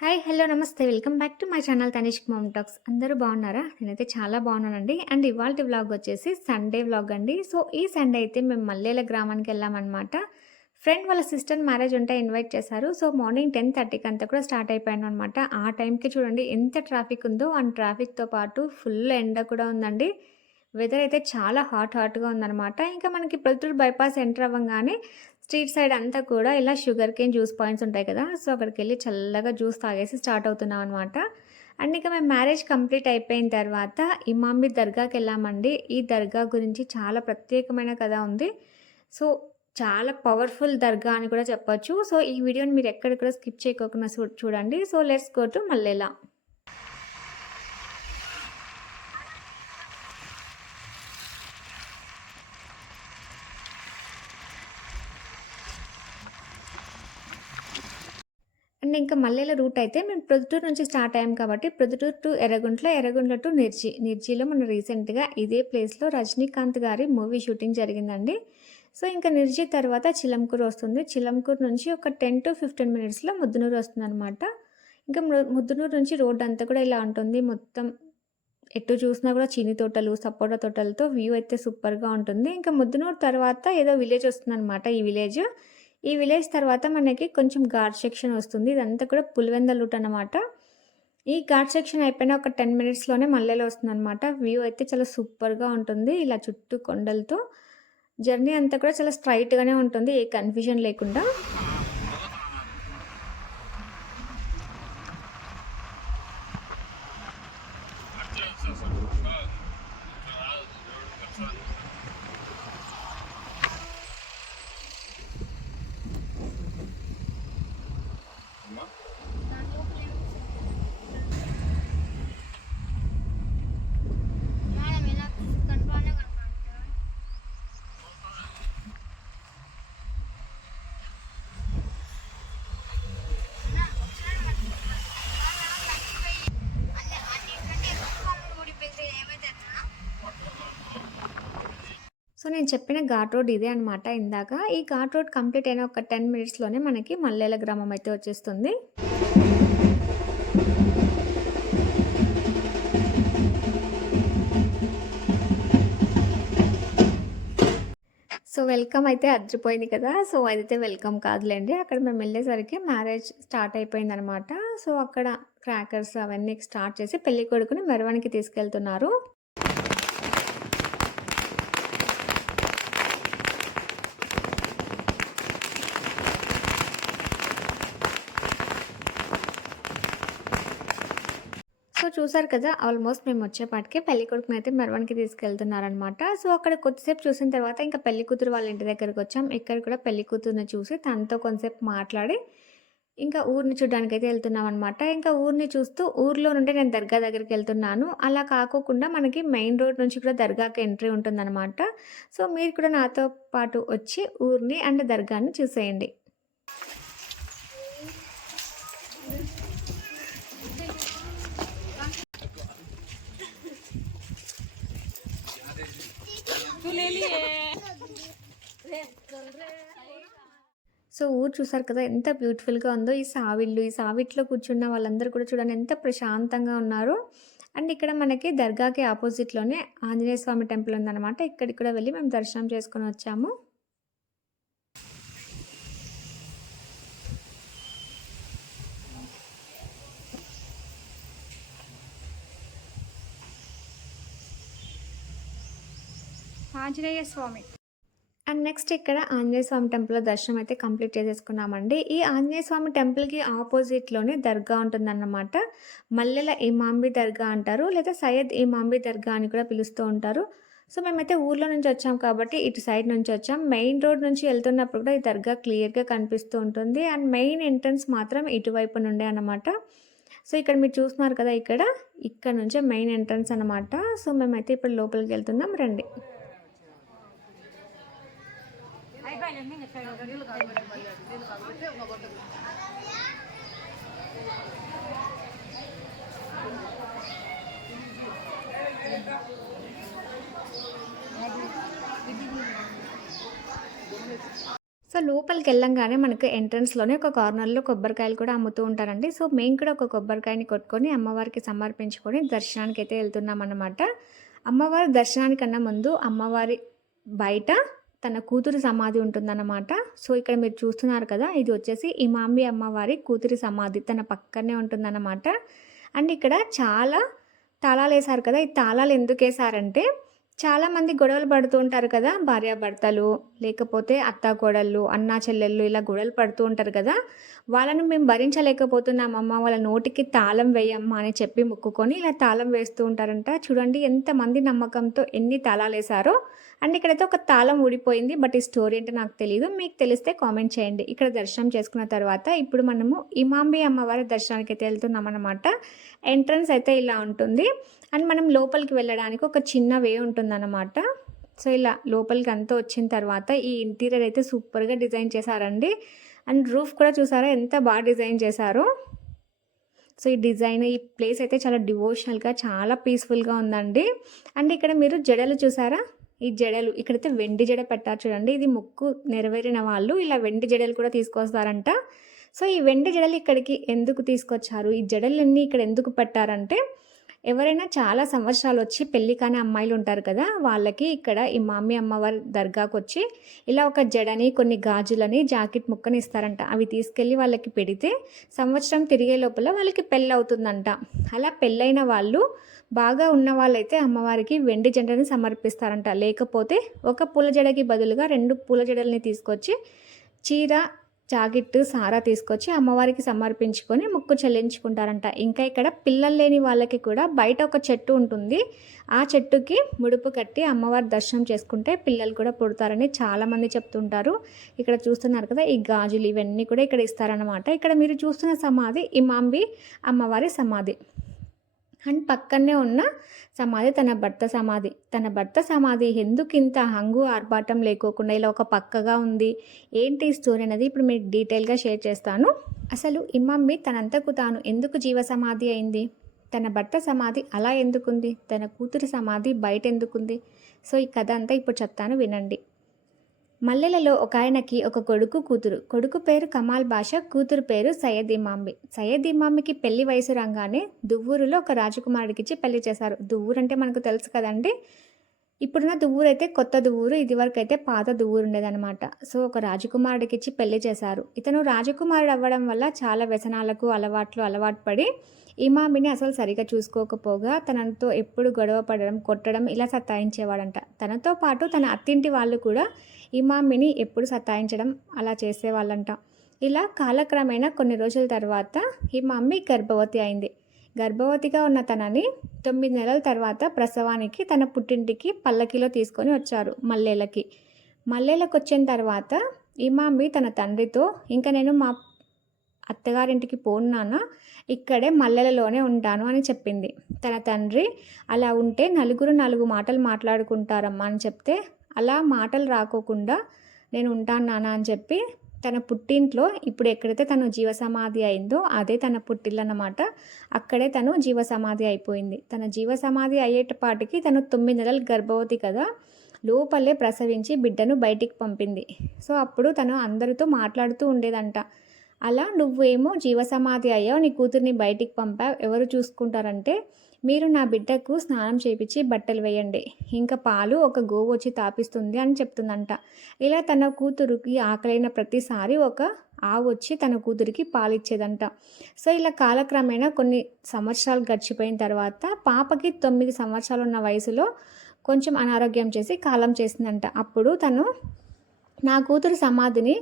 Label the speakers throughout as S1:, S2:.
S1: Hi hello నమస్తే. Welcome back to my channel Tanishk mom talks. అందరూ బాగున్నారా? నేనైతే చాలా బాగున్నానండి. అండ్ ఇవాళ వ్లాగ్ వచ్చేసి సండే వ్లాగ్ అండి. సో ఈ సండే అయితే మేము మల్లేల గ్రామానికి వెళ్ళామన్నమాట. ఫ్రెండ్ వాళ్ళ సిస్టర్ మ్యారేజ్ ఉంటే ఇన్వైట్ చేశారు. సో మార్నింగ్ టెన్ థర్టీకి అంతా కూడా స్టార్ట్ అయిపోయాను అనమాట ఆ టైంకి చూడండి ఎంత ట్రాఫిక్ ఉందో. అండ్ ట్రాఫిక్తో పాటు ఫుల్ ఎండ కూడా ఉందండి. వెదర్ అయితే చాలా హాట్ హాట్గా ఉందన్నమాట. ఇంకా మనకి ప్రొద్దుటూరు బైపాస్ ఎంటర్ అవ్వగానే స్ట్రీట్ సైడ్ అంతా కూడా ఇలా షుగర్ కేన్ జ్యూస్ పాయింట్స్ ఉంటాయి కదా సో అక్కడికి వెళ్ళి చల్లగా జ్యూస్ తాగేసి స్టార్ట్ అవుతున్నాం అనమాట అండ్ ఇక మేము మ్యారేజ్ కంప్లీట్ అయిపోయిన తర్వాత ఇమామి దర్గాకి వెళ్ళామండి. ఈ దర్గా గురించి చాలా ప్రత్యేకమైన కథ ఉంది. సో చాలా పవర్ఫుల్ దర్గా అని కూడా చెప్పొచ్చు. సో ఈ వీడియోని మీరు ఎక్కడ కూడా స్కిప్ చేయకోకుండా చూ- చూడండి. So let's go to Mallela. And ఇంకా మల్లెల రూట్ అయితే మేము ప్రొద్దుటూరు నుంచి స్టార్ట్ అయ్యాం కాబట్టి ప్రొద్దుటూరు టు ఎర్రగుంట్ల ఎర్రగుంట్ల టు నిర్జీ నిర్జీలో మన రీసెంట్గా ఇదే ప్లేస్లో రజనీకాంత్ గారి మూవీ షూటింగ్ జరిగిందండి. సో ఇంకా నిర్జీ తర్వాత చిలంకూరు వస్తుంది. చిలంకూరు నుంచి ఒక టెన్ టు ఫిఫ్టీన్ మినిట్స్లో ముద్దునూరు వస్తుంది అనమాట ఇంకా ముద్దునూరు నుంచి రోడ్ అంతా కూడా ఇలా ఉంటుంది. మొత్తం ఎటు చూసినా కూడా చీని తోటలు సపోటా తోటలతో వ్యూ అయితే సూపర్గా ఉంటుంది. ఇంకా ముద్దునూరు తర్వాత ఏదో విలేజ్ వస్తుంది ఈ విలేజ్. ఈ విలేజ్ తర్వాత మనకి కొంచెం ఘాట్ సెక్షన్ వస్తుంది. ఇదంతా కూడా పులివెంద లూట్ అనమాట ఈ ఘాట్ సెక్షన్ అయిపోయిన ఒక టెన్ మినిట్స్లోనే మల్లెలో వస్తుంది అనమాట వ్యూ అయితే చాలా సూపర్గా ఉంటుంది ఇలా చుట్టూ కొండలతో. జర్నీ అంతా కూడా చాలా స్ట్రైట్గానే ఉంటుంది. ఏ కన్ఫ్యూజన్ లేకుండా. సో నేను చెప్పిన ఘాట్ రోడ్ ఇదే అనమాట ఇందాక. ఈ ఘాట్ రోడ్ కంప్లీట్ అయిన ఒక టెన్ మినిట్స్లోనే మనకి మల్లెల గ్రామం అయితే వచ్చేస్తుంది. సో వెల్కమ్ అయితే అద్రిపోయింది కదా. సో అదైతే వెల్కమ్ కాదులేండి. అక్కడ మేము వెళ్ళేసరికి మ్యారేజ్ స్టార్ట్ అయిపోయింది అనమాట సో అక్కడ క్రాకర్స్ అవన్నీ స్టార్ట్ చేసి పెళ్ళి కొడుకుని మెరవనికి తీసుకెళ్తున్నారు. చూసారు కదా ఆల్మోస్ట్ మేము వచ్చేపాటికే పెళ్ళి కొడుకుని అయితే మెరవన్కి తీసుకెళ్తున్నారనమాట. సో అక్కడ కొద్దిసేపు చూసిన తర్వాత ఇంకా పెళ్ళి కూతురు వాళ్ళ ఇంటి దగ్గరికి వచ్చాం. ఇక్కడ కూడా పెళ్ళి కూతురుని చూసి తనతో కొంతసేపు మాట్లాడి ఇంకా ఊరిని చూడడానికి అయితే వెళ్తున్నాం అనమాట ఇంకా ఊరిని చూస్తూ ఊర్లో నుండి నేను దర్గా దగ్గరికి వెళ్తున్నాను. అలా కాకోకుండా మనకి మెయిన్ రోడ్ నుంచి కూడా దర్గాకి ఎంట్రీ ఉంటుందన్నమాట సో మీరు కూడా నాతో పాటు వచ్చి ఊరిని అండ్ దర్గాని చూసేయండి. సో ఊరు చూసారు కదా ఎంత బ్యూటిఫుల్గా ఉందో ఈ సావిళ్ళు ఈ సావిట్లో కూర్చున్న వాళ్ళందరూ కూడా చూడండి ఎంత ప్రశాంతంగా ఉన్నారు. అండ్ ఇక్కడ మనకి దర్గాకి ఆపోజిట్లోనే ఆంజనేయ స్వామి టెంపుల్ ఉందన్నమాట. ఇక్కడికి కూడా వెళ్ళి మేము దర్శనం చేసుకొని వచ్చాము.
S2: ఆంజనేయ స్వామి.
S1: అండ్ నెక్స్ట్ ఇక్కడ ఆంజనేయ స్వామి టెంపుల్ దర్శనం అయితే కంప్లీట్ చేసేసుకున్నామండి. ఈ ఆంజనేయ స్వామి టెంపుల్కి ఆపోజిట్లోనే దర్గా ఉంటుందన్నమాట. మల్లెల ఇమాంబి దర్గా అంటారు లేదా సయ్యద్ ఇమాంబి దర్గా అని కూడా పిలుస్తూ ఉంటారు. సో మేమైతే ఊర్లో నుంచి వచ్చాం కాబట్టి ఇటు సైడ్ నుంచి వచ్చాం. మెయిన్ రోడ్ నుంచి వెళ్తున్నప్పుడు కూడా ఈ దర్గా క్లియర్గా కనిపిస్తూ ఉంటుంది. అండ్ మెయిన్ ఎంట్రన్స్ మాత్రం ఇటువైపు నుండే అన్నమాట. సో ఇక్కడ మీరు చూస్తున్నారు కదా ఇక్కడ ఇక్కడ నుంచే మెయిన్ ఎంట్రన్స్ అన్నమాట. సో మేమైతే ఇప్పుడు లోపలికి వెళ్తున్నాం. రండి. సో లోపలికి వెళ్ళంగానే మనకు ఎంట్రన్స్‌లోనే ఒక కార్నర్‌లో కొబ్బరికాయలు కూడా అమ్ముతూ ఉంటారండి. సో, మేము కూడా ఒక కొబ్బరికాయని కొట్టుకొని అమ్మవారికి సమర్పించుకొని దర్శనానికి అయితే వెళ్తున్నాం అన్నమాట అమ్మవారి దర్శనానికన్నా ముందు అమ్మవారి బయట తన కూతురి సమాధి ఉంటుందన్నమాట. సో, ఇక్కడ మీరు చూస్తున్నారు కదా! ఇది వచ్చేసి ఇమాంబి అమ్మవారి కూతురి సమాధి. తన పక్కనే ఉంటుందన్నమాట. అండ్ ఇక్కడ చాలా తాళాలు వేశారు కదా! ఈ తాళాలు ఎందుకు వేశారంటే చాలామంది గొడవలు పడుతూ ఉంటారు కదా! భార్యాభర్తలు, లేకపోతే అత్త కోడళ్ళు అన్నా చెల్లెళ్ళు ఇలా గొడవలు పడుతూ ఉంటారు కదా! వాళ్ళను మేము భరించలేకపోతున్నాం అమ్మ వాళ్ళ నోటికి తాళం వేయమ్మా అని చెప్పి మొక్కుకొని ఇలా తాళం వేస్తూ ఉంటారంట. చూడండి ఎంతమంది నమ్మకంతో ఎన్ని తాళాలు వేశారో అండ్ ఇక్కడైతే ఒక తాళం ఊడిపోయింది. బట్ ఈ స్టోరీ ఏంటో నాకు తెలియదు మీకు తెలిస్తే కామెంట్ చేయండి. ఇక్కడ దర్శనం చేసుకున్న తర్వాత ఇప్పుడు మనము ఇమాంబి అమ్మవారి దర్శనానికి అయితే వెళ్తున్నాం వెళ్తున్నామన్నమాట. ఎంట్రన్స్ అయితే ఇలా ఉంటుంది. అండ్ మనం లోపలికి వెళ్ళడానికి ఒక చిన్న వే ఉంటుందన్నమాట. సో, ఇలా లోపలికి అంతా వచ్చిన తర్వాత ఈ ఇంటీరియర్ అయితే సూపర్‌గా డిజైన్ చేశారండి. అండ్ రూఫ్ కూడా చూసారా ఎంత బాగా డిజైన్ చేశారో. సో, ఈ డిజైన్ ఈ ప్లేస్ అయితే చాలా డివోషనల్‌గా చాలా పీస్‌ఫుల్‌గా ఉందండి. అండ్ ఇక్కడ మీరు జడలు చూసారా? ఈ జడలు ఇక్కడైతే వెండి జడ పెట్టారు చూడండి. ఇది ముక్కు నెరవేరిన వాళ్ళు ఇలా వెండి జడలు కూడా తీసుకొస్తారంట. సో, ఈ వెండి జడలు ఇక్కడికి ఎందుకు తీసుకొచ్చారు? ఈ జడలన్నీ ఇక్కడ ఎందుకు పెట్టారంటే ఎవరైనా చాలా సంవత్సరాలు వచ్చి పెళ్ళి కాని అమ్మాయిలు ఉంటారు కదా! వాళ్ళకి ఇక్కడ ఈ మామీ అమ్మవారి దర్గాకు వచ్చి ఇలా ఒక జడని, కొన్ని గాజులని, జాకెట్ ముక్కని ఇస్తారంట. అవి తీసుకెళ్ళి వాళ్ళకి పెడితే సంవత్సరం తిరిగే లోపల వాళ్ళకి పెళ్ళవుతుందంట. అలా పెళ్ళైన వాళ్ళు బాగా ఉన్న వాళ్ళైతే అమ్మవారికి వెండి జడని సమర్పిస్తారంట. లేకపోతే ఒక పూల జడకి బదులుగా రెండు పూల జడల్ని తీసుకొచ్చి చీర, జాకెట్టు, సారా తీసుకొచ్చి అమ్మవారికి సమర్పించుకొని ముక్కు చెల్లించుకుంటారంట. ఇంకా ఇక్కడ పిల్లలు లేని వాళ్ళకి కూడా బయట ఒక చెట్టు ఉంటుంది. ఆ చెట్టుకి ముడుపు కట్టి అమ్మవారి దర్శనం చేసుకుంటే పిల్లలు కూడా పుడతారని చాలామంది చెప్తుంటారు. ఇక్కడ చూస్తున్నారు కదా! ఈ గాజులు ఇవన్నీ కూడా ఇక్కడ ఇస్తారనమాట. ఇక్కడ మీరు చూస్తున్న సమాధి ఇమాంబి అమ్మవారి సమాధి. అండ్ పక్కనే ఉన్న సమాధి తన భర్త సమాధి. తన భర్త సమాధి ఎందుకింత హంగు, ఆర్భాటం లేకోకుండా ఇలా ఒక పక్కగా ఉంది. ఏంటి స్టోరీ అనేది ఇప్పుడు మీకు డీటెయిల్‌గా షేర్ చేస్తాను. అసలు ఇమ్మమ్మి తనంతకు తాను ఎందుకు జీవ సమాధి అయింది? తన భర్త సమాధి అలా ఎందుకుంది? తన కూతురి సమాధి బయట ఎందుకుంది సో, ఈ కథ అంతా ఇప్పుడు చెప్తాను వినండి. మల్లెలలో ఒక ఆయనకి ఒక కొడుకు, కూతురు. కొడుకు పేరు కమాల్ బాషా. కూతురు పేరు సయ్యద్ ఇమాంబి. సయ్యద్ ఇమాంబికి పెళ్ళి వయసు రాగానే దువ్వూరులో ఒక రాజకుమారుడికిచ్చి పెళ్ళి చేశారు. దువ్వూరు అంటే మనకు తెలుసు కదండీ! ఇప్పుడున్న దువ్వూరు అయితే కొత్త దువ్వూరు. ఇదివరకైతే పాత దువ్వూరు ఉండేదనమాట. సో, ఒక రాజకుమారుడికిచ్చి పెళ్ళి చేశారు. ఇతను రాజకుమారుడు అవ్వడం వల్ల చాలా వ్యసనాలకు, అలవాట్లు అలవాటు పడి ఇమామిని అసలు సరిగా చూసుకోకపోగా తనతో ఎప్పుడు గొడవ పడడం, కొట్టడం ఇలా సతాయించేవాడంట. తనతో పాటు తన అత్తింటి వాళ్ళు కూడా ఇమామిని ఎప్పుడు సతాయించడం అలా చేసేవాళ్ళంట. ఇలా కాలక్రమేణా కొన్ని రోజుల తర్వాత ఈ మమ్మీ గర్భవతి అయింది. గర్భవతిగా ఉన్న తనని తొమ్మిది నెలల తర్వాత ప్రసవానికి తన పుట్టింటికి పల్లకిలో తీసుకొని వచ్చారు మల్లేలకి. వచ్చిన తర్వాత ఇమాంబి తన తండ్రితో ఇంకా నేను మా అత్తగారింటికి పోను నాన్న. ఇక్కడే మల్లెలలోనే ఉంటాను అని చెప్పింది. తన తండ్రి అలా ఉంటే నలుగురు నాలుగు మాటలు మాట్లాడుకుంటారమ్మా అని చెప్తే అలా మాటలు రాకోకుండా నేను ఉంటాను నాన్న అని చెప్పి తన పుట్టింట్లో ఇప్పుడు ఎక్కడైతే తను జీవసమాధి అయిందో అదే తన పుట్టిల్లన్నమాట. అక్కడే తను జీవ సమాధి అయిపోయింది. తన జీవ సమాధి అయ్యేటపాటికి తను తొమ్మిది నెలలు గర్భవతి కదా! లోపలే ప్రసవించి బిడ్డను బయటికి పంపింది. సో, అప్పుడు తను అందరితో మాట్లాడుతూ ఉండేదంట. అలా నువ్వేమో జీవసమాధి అయ్యావు. నీ కూతురిని బయటికి పంపావు. ఎవరు చూసుకుంటారంటే మీరు నా బిడ్డకు స్నానం చేపించి బట్టలు వేయండి. ఇంకా పాలు ఒక గోవు వచ్చి తాపిస్తుంది అని చెప్తుందంట. ఇలా తన కూతురికి ఆకలైన ప్రతిసారి ఒక ఆవు వచ్చి తన కూతురికి పాలిచ్చేదంట. సో, ఇలా కాలక్రమేణా కొన్ని సంవత్సరాలు గడిచిపోయిన తర్వాత పాపకి తొమ్మిది సంవత్సరాలు ఉన్న వయసులో కొంచెం అనారోగ్యం చేసి కాలం చేసిందంట. అప్పుడు తను నా కూతురు సమాధిని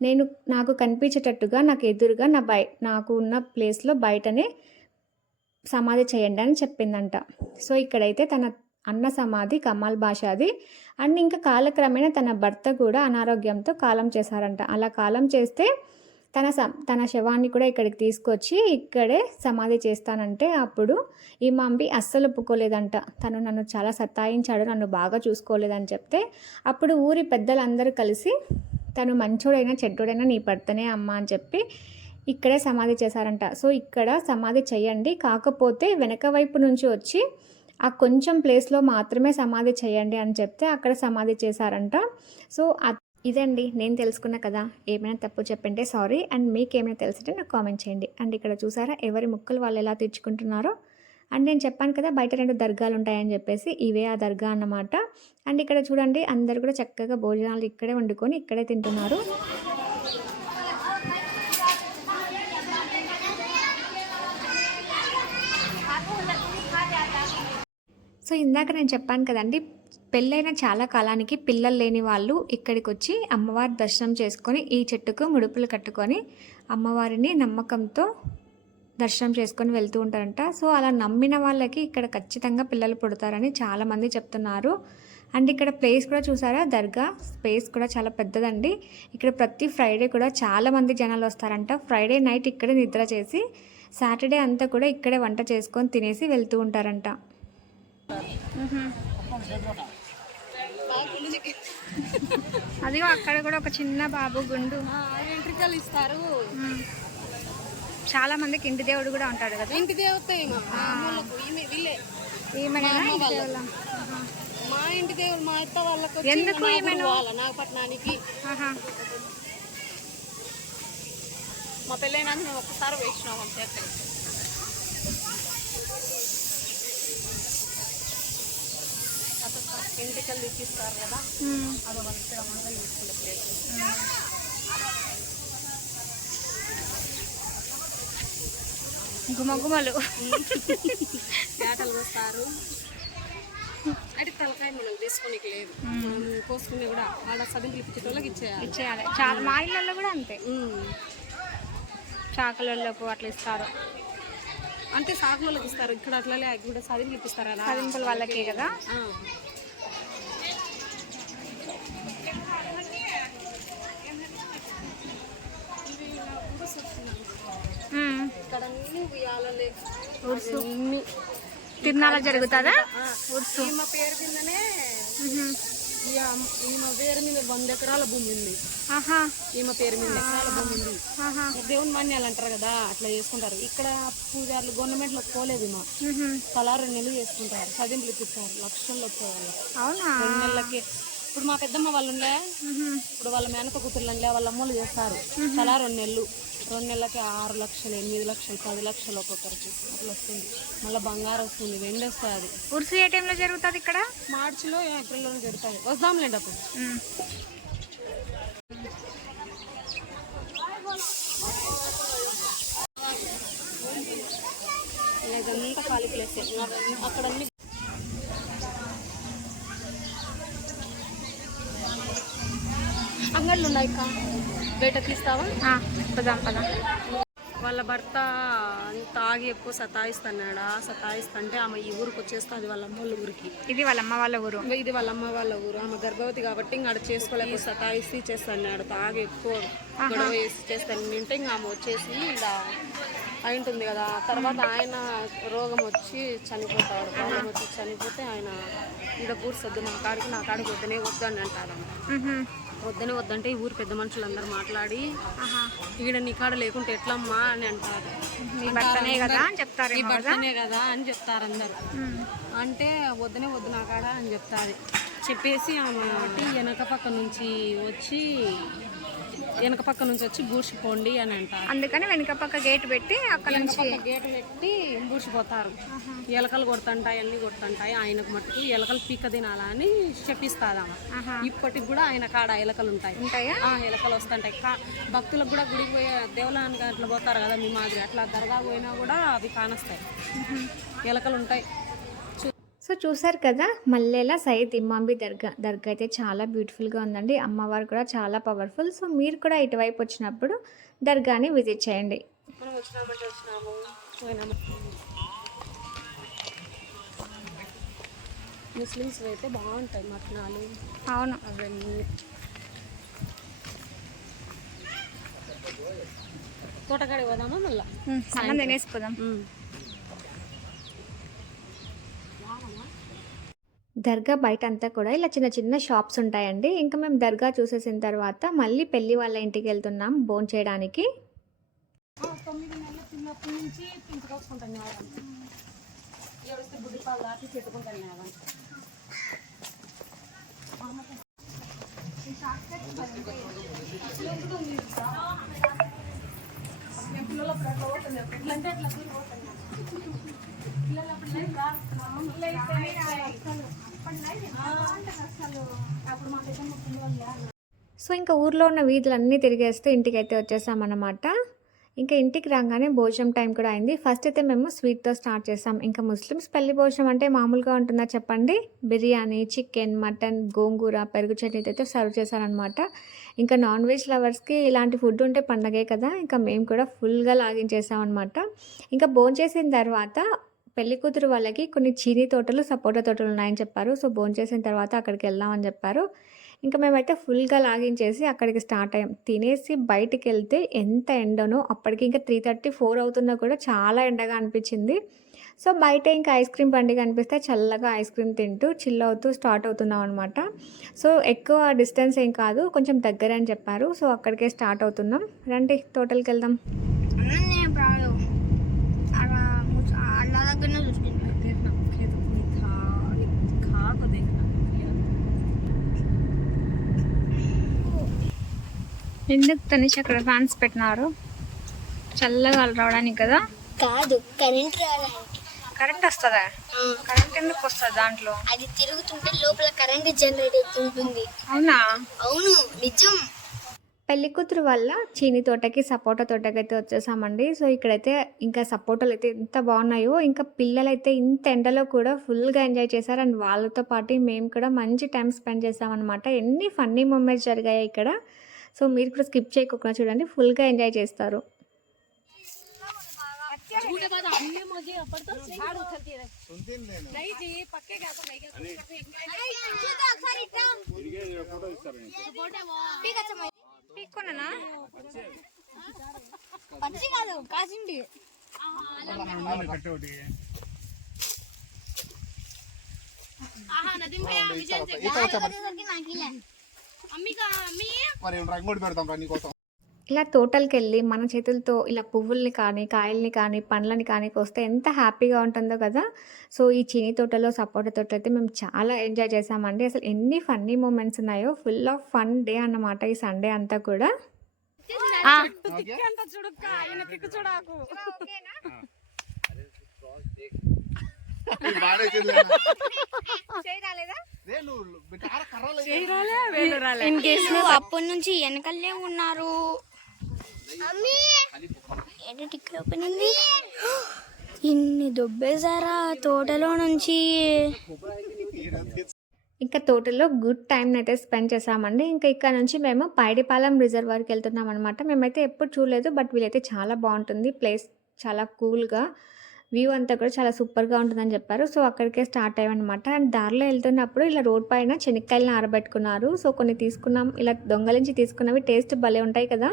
S1: నేను నాకు కనిపించేటట్టుగా నాకు ఎదురుగా నా బయ నాకు ఉన్న ప్లేస్‌లో బయటనే సమాధి చేయండి అని చెప్పిందంట. సో, ఇక్కడైతే తన అన్న సమాధి కమాల్ బాషాది. అండ్ ఇంకా కాలక్రమేణా తన భర్త కూడా అనారోగ్యంతో కాలం చేశారంట. అలా కాలం చేస్తే తన స తన శవాన్ని కూడా ఇక్కడికి తీసుకొచ్చి ఇక్కడే సమాధి చేస్తానంటే అప్పుడు ఈ మాంబి అస్సలు ఒప్పుకోలేదంట. తను నన్ను చాలా సతాయించాడు. నన్ను బాగా చూసుకోలేదని చెప్తే అప్పుడు ఊరి పెద్దలందరూ కలిసి తను మంచోడైనా, చెడ్డోడైనా నీ భర్తనే అమ్మ అని చెప్పి ఇక్కడే సమాధి చేశారంట. సో, ఇక్కడ సమాధి చేయండి. కాకపోతే వెనక వైపు నుంచి వచ్చి ఆ కొంచెం ప్లేస్‌లో మాత్రమే సమాధి చేయండి అని చెప్తే అక్కడ సమాధి చేశారంట. సో, ఇదండి నేను తెలుసుకున్న కదా ఏమైనా తప్పు చెప్పంటే సారీ అండ్ మీకు ఏమైనా తెలిసింటే నాకు కామెంట్ చేయండి. అండ్ ఇక్కడ చూసారా ఎవరి ముక్కలు వాళ్ళు ఎలా తీర్చుకుంటున్నారో అండ్ నేను చెప్పాను కదా బయట రెండు దర్గాలు ఉంటాయని చెప్పేసి ఇవే ఆ దర్గా అన్నమాట. అండ్ ఇక్కడ చూడండి అందరు కూడా చక్కగా భోజనాలు ఇక్కడే వండుకొని ఇక్కడే తింటున్నారు. సో ఇందాక నేను చెప్పాను కదండి పెళ్ళైన చాలా కాలానికి పిల్లలు లేని వాళ్ళు ఇక్కడికి వచ్చి అమ్మవారి దర్శనం చేసుకొని ఈ చెట్టుకు ముడుపులు కట్టుకొని అమ్మవారిని నమ్మకంతో దర్శనం చేసుకొని వెళ్తూ ఉంటారంట. సో అలా నమ్మిన వాళ్ళకి ఇక్కడ ఖచ్చితంగా పిల్లలు పుడతారని చాలామంది చెప్తున్నారు. అండ్ ఇక్కడ ప్లేస్ కూడా చూసారా? దర్గా స్పేస్ కూడా చాలా పెద్దదండి. ఇక్కడ ప్రతి ఫ్రైడే కూడా చాలామంది జనాలు వస్తారంట. ఫ్రైడే నైట్ ఇక్కడే నిద్ర చేసి సాటర్డే అంతా కూడా ఇక్కడే వంట చేసుకొని తినేసి వెళ్తూ ఉంటారంట.
S2: అదిగో అక్కడ కూడా ఒక చిన్న బాబు గుండు.
S3: వెంట్రుకలు ఇస్తారు.
S2: చాలా మందికి ఇంటి దేవుడు కూడా ఉంటాడు కదా?
S3: ఇంటి దేవత మా
S2: ఇంటి
S3: దేవుడు మా అత్త వాళ్ళకి
S2: ఎందుకు
S3: నాగపట్నానికి. మా పెళ్ళైనా మేము ఒక్కసారి వేసినాం అంతే. ఎంటికలు కదా
S2: మ్మ్.
S3: అది వాళ్ళు తీసుకునే
S2: గుమగుమలు.
S3: పేటలు వస్తారు అంటే తలకాయ మనం తీసుకోనికి లేదు. కోసుకునే కూడా ఆడ సదింపులు ఇప్పించే వాళ్ళకి ఇచ్చేయాలి.
S2: ఇచ్చేయాలి. చాలా మా ఇళ్ళల్లో కూడా అంతే. చాకలలోపు అట్లా ఇస్తారు.
S3: అంటే సాకులకు ఇస్తారు. ఇక్కడ అట్లనే కూడా సదింపులు ఇప్పిస్తారు? కదా
S2: పదింపుల వాళ్ళకే కదా?
S3: ఉరుసు.
S2: ఉరుసు. తిరునాళ్ళ జరుగుతుందా?
S3: ఈమె పేరు కిందనే ఈమె పేరు మీద వంద ఎకరాల భూమి ఉంది. ఈమె పేరు మీద ఎకరాల భూమి ఉంది. దేవుని మాన్యాలు అంటారు కదా అట్లా చేసుకుంటారు. ఇక్కడ పూజారులు గవర్నమెంట్ పోలేదు మా. తలా రెండు నెలలు చేసుకుంటారు. సదింపులు ఇప్పిస్తారు. లక్షల్లో వచ్చే వాళ్ళు
S2: అవునా?
S3: రెండు నెలలకి. ఇప్పుడు మా పెద్దమ్మ వాళ్ళు ఉండే. ఇప్పుడు వాళ్ళ మేనక కూతుర్లంటే వాళ్ళ అమ్మలు చేస్తారు. తలా రెండు నెలలు. రెండు నెలలకి ఆరు లక్షలు ఎనిమిది లక్షలు పది లక్షలు ఒక్కొక్కరికి అట్లా వస్తుంది. మళ్ళీ బంగారం వస్తుంది వెండి వస్తుంది అది
S2: ఉరుసు ఏ టైంలో జరుగుతుంది ఇక్కడ?
S3: మార్చిలో ఏప్రిల్లోనే జరుగుతుంది వద్దాంలేండి అప్పుడు. ఇదంతా ఖాళీ ప్లేస్ అక్కడ అన్ని అంగళ్ళు ఉన్నాయి అక్క బయట తీస్తావా
S2: ఆ, పదాం పదాం.
S3: వాళ్ళ భర్త తాగి ఎక్కువ సతాయిస్తున్నాడా? సతాయిస్తుంటే ఆమె ఈ ఊరికి వచ్చేస్తుంది వాళ్ళ అమ్మ వాళ్ళ ఊరికి.
S2: ఇది వాళ్ళ అమ్మ వాళ్ళ ఊరు.
S3: ఇది వాళ్ళ అమ్మ వాళ్ళ ఊరు. ఆమె గర్భవతి కాబట్టి ఇంకా ఆడ చేసుకోలేక సతాయిసి చేస్తున్నాడు. తాగి ఎక్కువ గొడవ వేసి చేస్తాను అంటే ఇంకా ఆమె వచ్చేసి ఇలా అయి ఉంటుంది కదా. తర్వాత ఆయన రోగం వచ్చి చనిపోతాడు. రోగం వచ్చి చనిపోతే ఆయన ఇక్కడ కూర్చొద్దు నా కాడికి నా కాడికి వద్దనే వద్దు అని అంటారు. వద్దనే వద్దంటే ఈ ఊరు పెద్ద మనుషులందరూ మాట్లాడి
S2: ఆహా.
S3: ఈడ నీ కాడ లేకుంటే ఎట్లమ్మా అని అంటారు.
S2: భర్తనే కదా అని చెప్తారు
S3: చెప్తారు అందరు. అంటే వద్దనే వద్దు నా కాడ అని చెప్తాది చెప్పేసి ఆమె వెనక పక్క నుంచి వచ్చి వెనక పక్క నుంచి వచ్చి బూసిపోండి అని అంటారు.
S2: అందుకని వెనుక పక్క గేట్ పెట్టి అక్కడ
S3: వెనక
S2: నుంచి
S3: పక్క గేట్ పెట్టి బూసిపోతారు ఎలకలు కొడుతుంటాయి అన్ని కొడుతుంటాయి. ఆయనకు మట్టుకు ఎలకలు పీక తినాలా అని చెప్పిస్తాది ఆమె.
S2: ఆహా.
S3: ఇప్పటికి కూడా ఆయన కాడ ఎలకలు ఉంటాయి.
S2: ఉంటాయా?
S3: ఆ, ఎలకలు వస్తుంటాయి. భక్తులకు కూడా గుడికి పోయే దేవాలయానికి అట్లా పోతారు కదా మీ మాదిరి. అట్లా దర్గా పోయినా కూడా అవి కానొస్తాయి. ఎలకలు ఉంటాయి.
S1: సో చూసారు కదా మల్లెల సయ్యద్ ఇమాంబి దర్గా దర్గా అయితే చాలా బ్యూటిఫుల్గా ఉందండి. అమ్మవారు కూడా చాలా పవర్ఫుల్. సో మీరు కూడా ఇటువైపు వచ్చినప్పుడు దర్గాని విజిట్ చేయండి.
S3: ముస్లిమ్స్ అయితే బాగుంటాయి మటనాలు.
S2: అవును.
S3: అవన్నీ. తోటకాడికి పోదామా మళ్ళా?
S2: తినేసిపోదాం
S1: దర్గా బయట అంతా కూడా ఇలా చిన్న చిన్న షాప్స్ ఉంటాయండి ఇంకా మేము దర్గా చూసేసిన తర్వాత మళ్ళీ పెళ్ళి వాళ్ళ ఇంటికి వెళ్తున్నాం భోజనం చేయడానికి
S3: తొమ్మిది నెలల చిన్నప్పటి నుంచి పాలు దాటి
S1: సో ఇంకా ఊర్లో ఉన్న వీధులన్నీ తిరిగేస్తూ ఇంటికి అయితే వచ్చేసామన్నమాట. ఇంకా ఇంటికి రాగానే భోజనం టైం కూడా అయింది. ఫస్ట్ అయితే మేము స్వీట్తో స్టార్ట్ చేసాం. ఇంకా ముస్లిమ్స్ పెళ్ళి భోజనం అంటే మామూలుగా ఉంటుందా చెప్పండి? బిర్యానీ చికెన్ మటన్ గోంగూర పెరుగు చట్నీతో అయితే సర్వ్ చేశారనమాట ఇంకా నాన్ వెజ్ లవర్స్కి ఇలాంటి ఫుడ్ ఉంటే పండగే కదా. ఇంకా మేము కూడా ఫుల్గా లాగించేసామన్నమాట. ఇంకా భోజనం చేసిన తర్వాత పెళ్ళి కూతురు వాళ్ళకి కొన్ని చీనీ తోటలు సపోటా తోటలు ఉన్నాయని చెప్పారు. సో భోజనం చేసిన తర్వాత అక్కడికి వెళ్దామని చెప్పారు. ఇంకా మేమైతే ఫుల్గా లాగించేసి అక్కడికి స్టార్ట్ అయ్యాం. తినేసి బయటికి వెళ్తే ఎంత ఎండనో అప్పటికి ఇంకా త్రీ థర్టీ ఫోర్ అవుతున్నా కూడా చాలా ఎండగా అనిపించింది. సో బయట ఇంకా ఐస్ క్రీమ్ బండి కనిపిస్తే చల్లగా ఐస్ క్రీమ్ తింటూ చిల్ అవుతూ స్టార్ట్ అవుతున్నాం అనమాట సో ఎక్కువ డిస్టెన్స్ ఏం కాదు కొంచెం దగ్గర అని చెప్పారు. సో అక్కడికే స్టార్ట్ అవుతున్నాం. రండి టోటల్కి వెళ్దాం
S2: నేను ప్రాడు అలా అలా దగ్గరనే చూసుకుంటా ఎందుకు తనిష్ అక్కడ ఫ్యాన్స్ పెట్టినారు? చల్లగా రావడానికి కదా?
S4: కాదు కరెంట్ రావడానికి
S2: కరెంట్ వస్తుందా? కరెంట్ ఎందుకు వస్తుంది దాంట్లో?
S4: అది తిరుగుతుంటే లోపల కరెంట్ జనరేట్ అవుతుంటుంది.
S2: అవునా?
S4: అవును నిజం.
S1: పెళ్ళి కూతురు వల్ల చీని తోటకి సపోటా తోటకి అయితే వచ్చేసామండి. సో ఇక్కడైతే ఇంకా సపోటాలు అయితే ఎంత బాగున్నాయో ఇంకా పిల్లలైతే ఇంత ఎండలో కూడా ఫుల్గా ఎంజాయ్ చేశారు. అండ్ వాళ్ళతో పాటు మేము కూడా మంచి టైం స్పెండ్ చేసామన్నమాట. ఎన్ని ఫన్నీ మూమెంట్స్ జరిగాయి ఇక్కడ. సో మీరు కూడా స్కిప్ చేయకుండా చూడండి ఫుల్గా ఎంజాయ్ చేస్తారు.
S4: పచ్చి కాదు కాసిండి
S5: మరి రంగోడి పెడతాం రా నీకోసం?
S1: ఇలా తోటలకు వెళ్ళి మన చేతులతో ఇలా పువ్వుల్ని కానీ కాయల్ని కానీ పండ్లని కానీ కోస్తే ఎంత హ్యాపీగా ఉంటుందో కదా. సో ఈ చీని తోటలో సపోటా తోట అయితే మేము చాలా ఎంజాయ్ చేసామండి అసలు ఎన్ని ఫన్నీ మూమెంట్స్ ఉన్నాయో. ఫుల్ ఆఫ్ ఫన్ డే అన్నమాట ఈ సండే అంతా కూడా.
S4: ఇన్ కేసు అప్పటి నుంచి వెనకల్లే ఉన్నారు. టిక్ ఓపెన్ ఇన్ని దొబ్బేశారా తోటలో నుంచి?
S1: ఇంకా తోటలో గుడ్ టైం అయితే స్పెండ్ చేసామండి ఇంకా ఇక్కడ నుంచి మేము పైడిపాలెం రిజర్వాయర్కి వెళ్తున్నాం అనమాట మేమైతే ఎప్పుడు చూడలేదు బట్ వీలైతే చాలా బాగుంటుంది. ప్లేస్ చాలా కూల్గా. వ్యూ అంతా కూడా చాలా సూపర్గా ఉంటుందని చెప్పారు. సో అక్కడికే స్టార్ట్ అయ్యామన్నమాట. అండ్ దారిలో వెళ్తున్నప్పుడు ఇలా రోడ్ పైన శనక్కాయలను ఆరబెట్టుకున్నారు. సో కొన్ని తీసుకున్నాం. ఇలా దొంగలించి తీసుకున్నవి టేస్ట్ భలే ఉంటాయి కదా.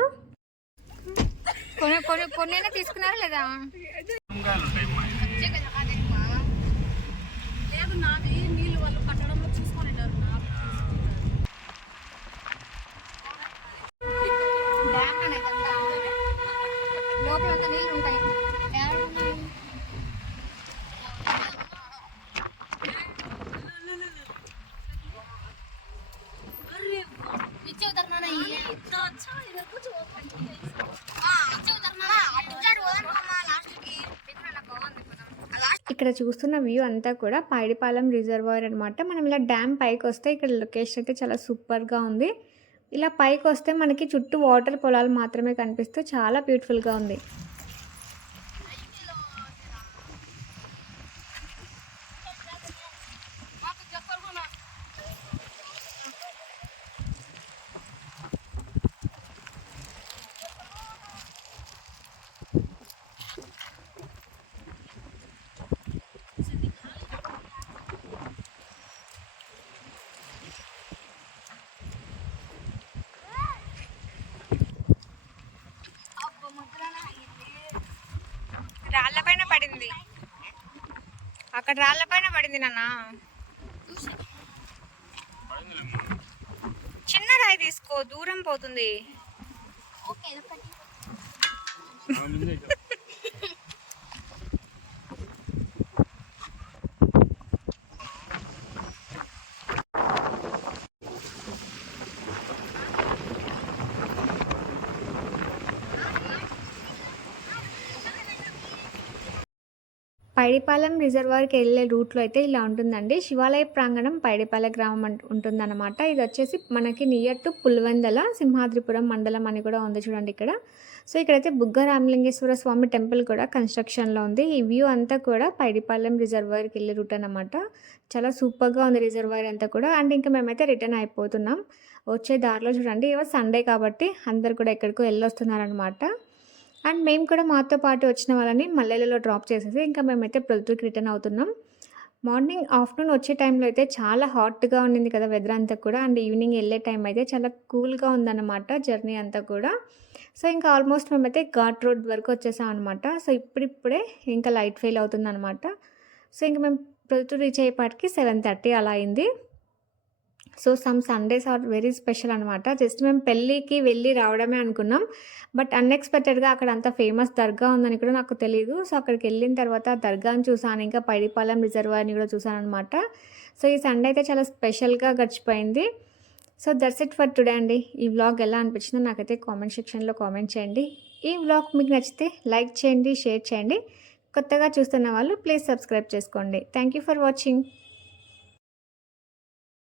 S2: కొన్ని కొన్ని కొన్నైనా తీసుకున్నారా లేదా?
S3: లేదు నాది నీళ్ళు వాళ్ళు కట్టడంలో చూసుకొని
S2: డ్యామ్ అనేది అంతా లోపల అంతా నీళ్ళు ఉంటాయి
S1: ఇక్కడ చూస్తున్న వ్యూ అంతా కూడా పైడిపాలెం రిజర్వాయర్ అనమాట మనం ఇలా డ్యామ్ పైకి వస్తే ఇక్కడ లొకేషన్ అయితే చాలా సూపర్గా ఉంది. ఇలా పైకి వస్తే మనకి చుట్టూ వాటర్ పొలాలు మాత్రమే కనిపిస్తూ చాలా బ్యూటిఫుల్గా ఉంది
S2: రాళ్ళ పైన పడింది. అక్కడ రాళ్ళ పైన పడింది నాన్న. చిన్న రాయి తీసుకో దూరం పోతుంది.
S1: పైడిపాలెం రిజర్వాయర్కి వెళ్ళే రూట్లో అయితే ఇలా ఉంటుందండి. శివాలయ ప్రాంగణం పైడిపాలెం గ్రామం అంట ఉంటుందన్నమాట. ఇది వచ్చేసి మనకి నియర్ టు పులివెందల సింహాద్రిపురం మండలం అని కూడా ఉంది చూడండి ఇక్కడ. సో ఇక్కడైతే బుగ్గ రామలింగేశ్వర స్వామి టెంపుల్ కూడా కన్స్ట్రక్షన్లో ఉంది. ఈ వ్యూ అంతా కూడా పైడిపాలెం రిజర్వాయర్కి వెళ్ళే రూట్ అనమాట చాలా సూపర్గా ఉంది రిజర్వాయర్ అంతా కూడా. అండ్ ఇంకా మేమైతే రిటర్న్ అయిపోతున్నాం. వచ్చే దారిలో చూడండి ఇవాళ సండే కాబట్టి అందరు కూడా ఎక్కడికో వెళ్ళొస్తున్నారనమాట అండ్ మేము కూడా మాతో పాటు వచ్చిన వాళ్ళని మల్లెలలో డ్రాప్ చేసేసి ఇంకా మేమైతే ప్రొద్దుకి రిటర్న్ అవుతున్నాం. మార్నింగ్ ఆఫ్టర్నూన్ వచ్చే టైంలో అయితే చాలా హాట్గా ఉండింది కదా వెదర్ అంతా కూడా. అండ్ ఈవినింగ్ వెళ్ళే టైం అయితే చాలా కూల్గా ఉందన్నమాట జర్నీ అంతా కూడా. సో ఇంకా ఆల్మోస్ట్ మేమైతే ఘాట్ రోడ్ వరకు వచ్చేసాం అనమాట సో ఇప్పుడిప్పుడే ఇంకా లైట్ ఫెయిల్ అవుతుంది అనమాట సో ఇంకా మేము ప్రొద్దు రీచ్ అయ్యేపాటికి సెవెన్ థర్టీ అలా అయింది. So some Sundays are very special అనమాట జస్ట్ మేము పెళ్ళికి వెళ్ళి రావడమే అనుకున్నాం. బట్ అన్ఎక్స్పెక్టెడ్గా అక్కడ అంత ఫేమస్ దర్గా ఉందని కూడా నాకు తెలియదు సో అక్కడికి వెళ్ళిన తర్వాత దర్గాని చూసాను. ఇంకా పైడిపాలెం రిజర్వాయర్ని కూడా చూసాను అనమాట సో ఈ సండే అయితే చాలా స్పెషల్గా గడిచిపోయింది. So that's it for today అండి. ఈ వ్లాగ్ ఎలా అనిపించిందో నాకైతే కామెంట్ సెక్షన్లో కామెంట్ చేయండి. ఈ వ్లాగ్ మీకు నచ్చితే లైక్ చేయండి షేర్ చేయండి. కొత్తగా చూస్తున్న వాళ్ళు ప్లీజ్ సబ్స్క్రైబ్ చేసుకోండి. Thank you for watching